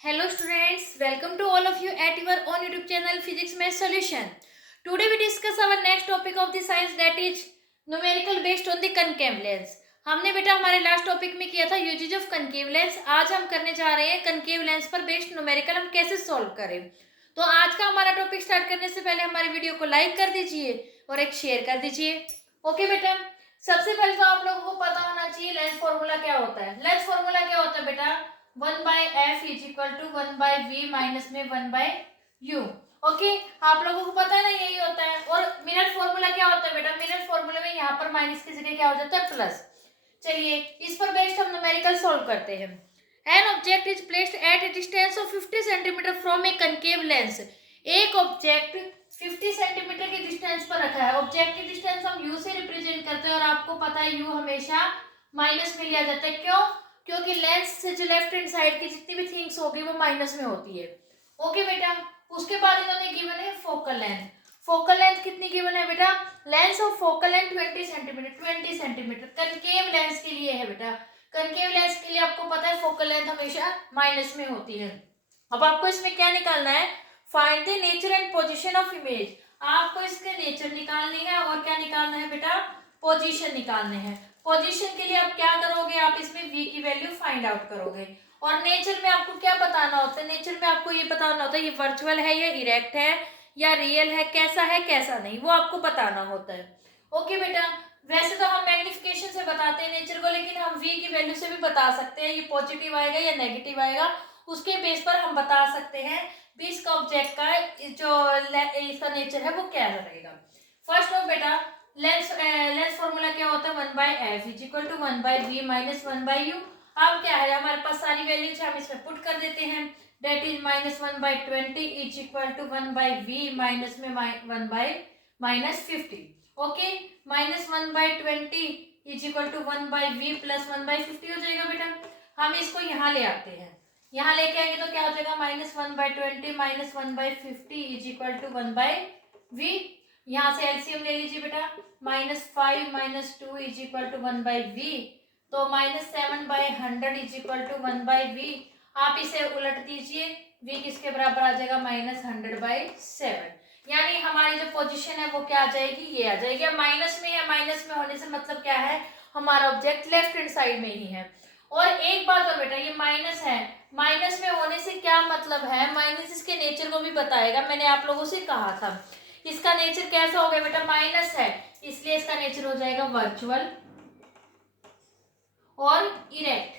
Hello students, welcome to all of you at your own YouTube channel Physics Math Solution. Today we discuss our next topic of the science, that is numerical based on the concave lens. हमने बेटा हमारे last topic में किया था usage of concave lens. आज हम करने जा रहे हैं कनकेव लेंस पर बेस्ड न्यूमेरिकल हम कैसे सॉल्व करें. तो आज का हमारा टॉपिक स्टार्ट करने से पहले हमारी वीडियो को लाइक कर दीजिए और एक शेयर कर दीजिए. ओके बेटा, सबसे पहले तो आप लोगों को पता होना चाहिए लेंस फॉर्मूला क्या होता है. लेंस फॉर्मूला क्या होता है बेटा, 1/f is equal to 1/v minus में 1/u. ओके, आप लोगों को पता है ना, यही होता है. और मिरर फॉर्मूला क्या होता है बेटा, मिरर फॉर्मूला में यहाँ पर माइनस की जगह क्या हो जाता है, प्लस. चलिए इस पर बेस्ड हम न्यूमेरिकल सॉल्व करते हैं. An object is placed at A distance of 50 centimetre from A concave lens. एक ऑब्जेक्ट 50 सेंटीमीटर के डिस्टेंस पर रखा है. ऑब्जेक्ट की डिस्टेंस हम यू से रिप्रेजेंट करते हैं और आपको पता है यू हमेशा माइनस में लिया जाता है. क्यों? क्योंकि लेंस से जो लेफ्ट हैंड साइड की जितनी भी थिंग्स होगी वो माइनस में होती है. ओके बेटा, उसके बाद इन्होंने गिवन है फोकल लेंथ. फोकल लेंथ कितनी गिवन है बेटा, lens of focal length 20 centimetre. 20 centimetre concave lens के लिए है बेटा. कनकेव लेंस के लिए आपको पता है फोकल लेंथ हमेशा माइनस में होती है. अब आपको इसमें क्या निकालना है, find the nature and position of image. आपको इसके नेचर निकालनी है और क्या निकालना है बेटा, पोजीशन निकालने हैं. पोजीशन के लिए आप क्या करोगे, आप इसमें v की वैल्यू फाइंड आउट करोगे. और नेचर में आपको क्या बताना होता है, नेचर में आपको ये बताना होता है ये वर्चुअल है या इरेक्ट है या रियल है, कैसा है कैसा नहीं, वो आपको बताना होता है. ओके बेटा, वैसे तो हम मैग्निफिकेशन से बताते हैं नेचर को, लेकिन हम v की वैल्यू से भी बता सकते हैं ये पॉजिटिव आएगा या नेगेटिव आएगा. उसके बेस पर हम बता सकते हैं भी इसका ऑब्जेक्ट का जो इसका नेचर है वो क्या रहेगा. फर्स्ट ऑफ बेटा, लेंस फॉर्मूला क्या होता है, 1/f is equal to 1/v minus 1/u. अब क्या है, हमारे पास सारी वैल्यूज हम इसमें पुट कर देते हैं. That is -1/20 is equal to 1/v minus में 1/-50. Okay, -1/20 is equal to 1/v plus 1/50 हो जाएगा बेटा. हम इसको यहाँ ले आते हैं, यहाँ लेके आएंगे तो क्या हो जाएगा, -1/20 minus 1/50 is equal to 1/v. यहाँ से एलसीएम ले लीजिए बेटा, -5 minus 2 is equal to 1/v. तो -7/100 इज इक्वल टू 1/v. आप इसे उलट दीजिए, v किसके बराबर आ जाएगा, -100/7. यानी हमारी जो पोजीशन है वो क्या आ जाएगी, ये आ जाएगी. अब माइनस में है, माइनस में होने से मतलब क्या है, हमारा ऑब्जेक्ट लेफ्ट हैंड साइड में ही है. और एक बात और बेटा, ये माइनस है, माइनस में होने से क्या मतलब है, माइनस इसके नेचर को भी बताएगा. मैंने आप लोगों से कहा था इसका नेचर कैसा हो गया बेटा, माइनस है, इसलिए इसका नेचर हो जाएगा वर्चुअल और इरेक्ट.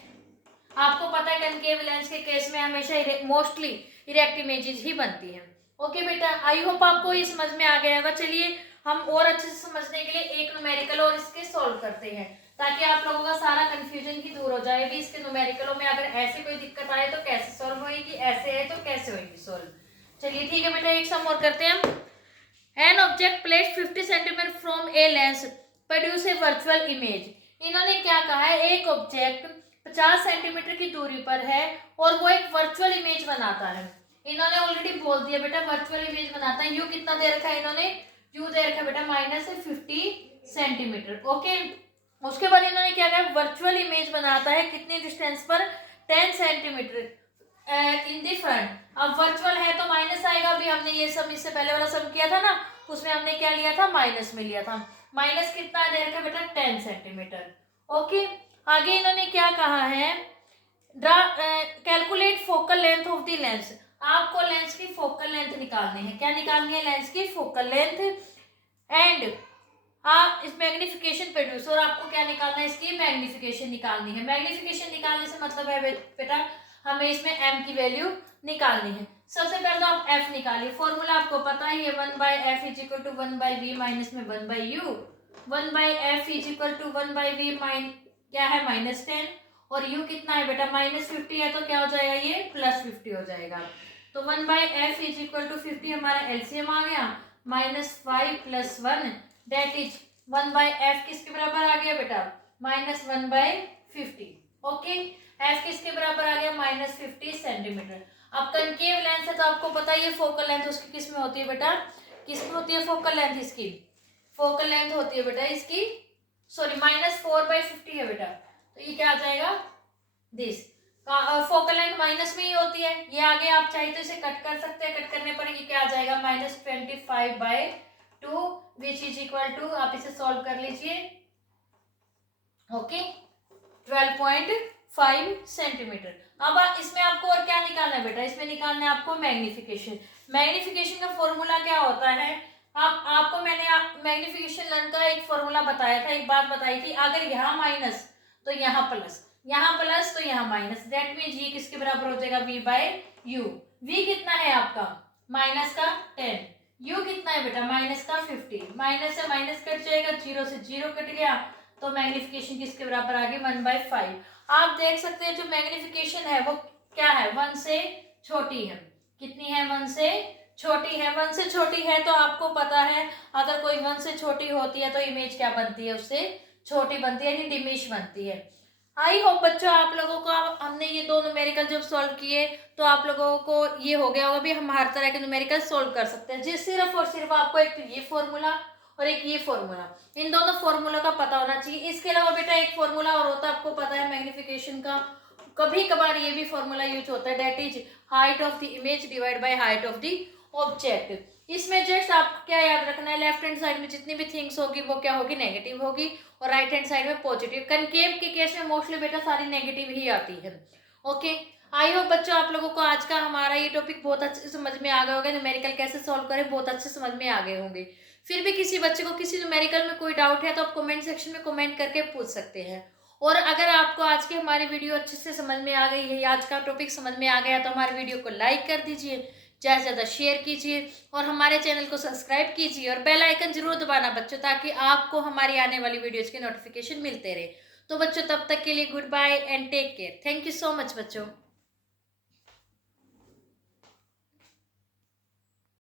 आपको पता है कनकेव लेंस के केस में हमेशा मोस्टली इरेक्ट इमेजेस ही बनती हैं. ओके बेटा, आई होप आपको ये समझ में आ गया होगा. चलिए हम और अच्छे से समझने के लिए एक न्यूमेरिकल और इसके सॉल्व करते हैं, ताकि आप लोगों का सारा कंफ्यूजन ही दूर हो जाए भी इसके न्यूमेरिकलों में अगर ऐसे कोई दिक्कत आए तो कैसे सॉल्व होगी, ऐसे है तो कैसे होगी सॉल्व. चलिए ठीक है बेटा, एक सम और करते हैं हम. An object placed 50 centimetre from a lens produce a virtual image. इन्होंने क्या कहा है, एक ऑब्जेक्ट 50 सेंटीमीटर की दूरी पर है और वो एक वर्चुअल इमेज बनाता है. इन्होंने ऑलरेडी बोल दिया बेटा वर्चुअल इमेज बनाता है. यू कितना दे रखा है इन्होंने, यू दे रखा है बेटा -50 सेंटीमीटर. ओके, उसके बाद इन्होंने क्या कहा, वर्चुअल इमेज बनाता है कितनी डिस्टेंस पर, 10 सेंटीमीटर इन दी फ्रंट. अब वर्चुअल है तो माइनस आएगा. अभी हमने ये सम इससे पहले वाला सम किया था ना, उसमें हमने क्या लिया था, माइनस में लिया था. माइनस कितना दे रखा बेटा, 10 सेंटीमीटर. ओके, आगे इन्होंने क्या कहा है, draw calculate focal length of the lens. आपको लेंस की फोकल लेंथ निकालनी है. क्या निकालनी है, लेंस की फोकल लेंथ. एंड आप इस मैग्निफिकेशन प्रोड्यूस, और आपको क्या निकालना है, इसकी मैग्निफिकेशन निकालनी है. मैग्निफिकेशन निकालने से मतलब है बेटा हमें इसमें m की वैल्यू निकालनी है. सबसे पहले तो आप f निकालिए. फॉर्मूला आपको पता है ये 1/f is equal to 1/v minus में 1/u. 1/f is equal to 1/v क्या है, -10. और u कितना है बेटा, -50 है, तो क्या हो जाएगा, ये +50 हो जाएगा. तो 1/f इज इक्वल टू 50 हमारा एलसीएम आ गया, -5 + 1 दैट इज 1/f किसके बराबर आ गया बेटा, -1/50. ओके, f किसके बराबर आ गया, -50 सेंटीमीटर. अब कनकेव लेंस है तो आपको पता है ये फोकल लेंथ उसकी किस में होती है बेटा, किस में होती है फोकल लेंथ, इसकी फोकल लेंथ होती है बेटा इसकी, सॉरी -4/50 है बेटा. तो ये क्या आ जाएगा, दिस फोकल लेंथ माइनस में ही होती है। ये आगे आप चाहे तो इसे कट कर सकते हैं, कट करने पर ये क्या आ जाएगा -25/2 विच इज इक्वल टू, आप इसे सॉल्व कर लीजिए, ओके 12.5 सेंटीमीटर। अब इसमें आपको और क्या निकालना है बेटा, इसमें निकालना है आपको मैग्निफिकेशन। मैग्निफिकेशन का फॉर्मूला क्या होता है, आपको मैंने मैग्निफिकेशन लर्न का एक फॉर्मूला बताया था, एक बात बताई थी, अगर यहाँ माइनस तो यहाँ प्लस, यहाँ प्लस तो यहाँ माइनस, दैट मीन्स ये किसके बराबर हो जाएगा v/u। v कितना है आपका माइनस का 10, u कितना है बेटा माइनस का 50, माइनस से माइनस कट जाएगा, 0 से 0 कट गया, तो मैग्निफिकेशन किसके बराबर आ गई 1/5। आप देख सकते हैं जो मैग्निफिकेशन है वो क्या है, 1 से छोटी है, कितनी है 1 से छोटी है। 1 से छोटी है तो आपको पता है अगर कोई 1 से छोटी होती है तो इमेज क्या बनती है, उससे छोटी बनती है, यानी डिमिश बनती है। आई होप बच्चों आप लोगों को हमने ये दो न्यूमेरिकल जब सॉल्व किए तो आप लोगों को ये हो गया होगा भी हम हर तरह के न्यूमेरिकल सॉल्व कर सकते हैं, जिस सिर्फ और सिर्फ आपको एक तो ये फॉर्मूला और एक ये फॉर्मूला, इन दोनों फॉर्मूला का पता होना चाहिए। इसके अलावा बेटा एक फॉर्मूला और होता है, आपको पता है मैग्निफिकेशन का, कभी कभार ये भी फॉर्मूला यूज होता है, that is height of the image divide by height of the object. इसमें जस्ट आपको क्या याद रखना है, लेफ्ट हैंड साइड में जितनी भी थिंग्स होगी वो क्या होगी नेगेटिव होगी, और राइट हैंड साइड में पॉजिटिव। कनकेव के केस में मोस्टली बेटा सारी नेगेटिव ही आती है, ओके। आई होप बच्चों आप लोगों को आज का हमारा ये टॉपिक बहुत अच्छे से समझ में आ गया होगा, न्यूमेरिकल कैसे सॉल्व करें बहुत अच्छे समझ में आ गए होंगे। फिर भी किसी बच्चे को किसी न्यूमेरिकल में कोई डाउट है तो आप कमेंट सेक्शन में कमेंट करके पूछ सकते हैं। और अगर आपको आज की हमारी वीडियो अच्छे से समझ में आ गई है, आज का टॉपिक समझ में आ गया, तो हमारी वीडियो को लाइक कर दीजिए, ज़्यादा से ज़्यादा शेयर कीजिए और हमारे चैनल को सब्सक्राइब कीजिए और बेल आइकन जरूर दबाना बच्चों, ताकि आपको हमारी आने वाली वीडियोज़ के नोटिफिकेशन मिलते रहे। तो बच्चों तब तक के लिए goodbye and take care. Thank you so much बच्चों।